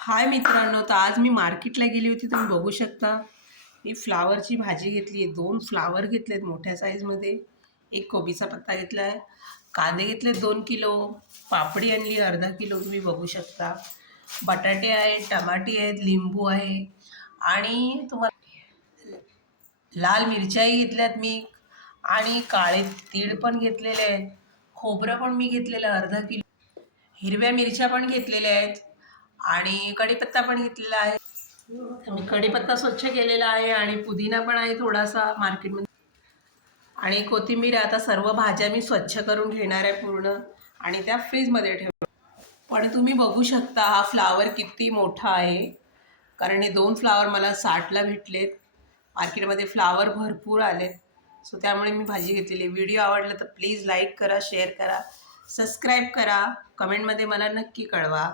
हाय मित्रांनो, तर आज मी मार्केटला गेली होती. तुम्ही बघू शकता मी फ्लावरची भाजी घेतली आहे. 2 फ्लावर घेतलेत मोठ्या साईजमध्ये, एक कोबीचा पत्ता घेतला आहे, कांदे घेतले 2 किलो, पापडी आणली अर्धा किलो. तुम्ही बघू शकता बटाटे आहेत, टमाटे आहेत, लिंबू आहे आणि तुम्हाला लाल मिरच्याही घेतल्यात मी आणि काळे तीळ पण घेतलेले आहेत. खोबरं पण मी घेतलेलं अर्धा किलो, हिरव्या मिरच्या पण घेतलेल्या आहेत आणि कढीपत्ता पण घेतलेला आहे. मी कढीपत्ता स्वच्छ केलेला आहे आणि पुदिना पण आहे थोडासा मार्केटमध्ये आणि कोथिंबीर. आता सर्व भाज्या मी स्वच्छ करून घेणार आहे पूर्ण आणि त्या फ्रीजमध्ये ठेव. पण तुम्ही बघू शकता हा फ्लावर किती मोठा आहे, कारण हे 2 फ्लावर मला 60ला भेटलेत. मार्केटमध्ये फ्लावर भरपूर आलेत, सो त्यामुळे मी भाजी घेतलेली. व्हिडिओ आवडला तर प्लीज लाईक करा, शेअर करा, सबस्क्राईब करा, कमेंटमध्ये मला नक्की कळवा.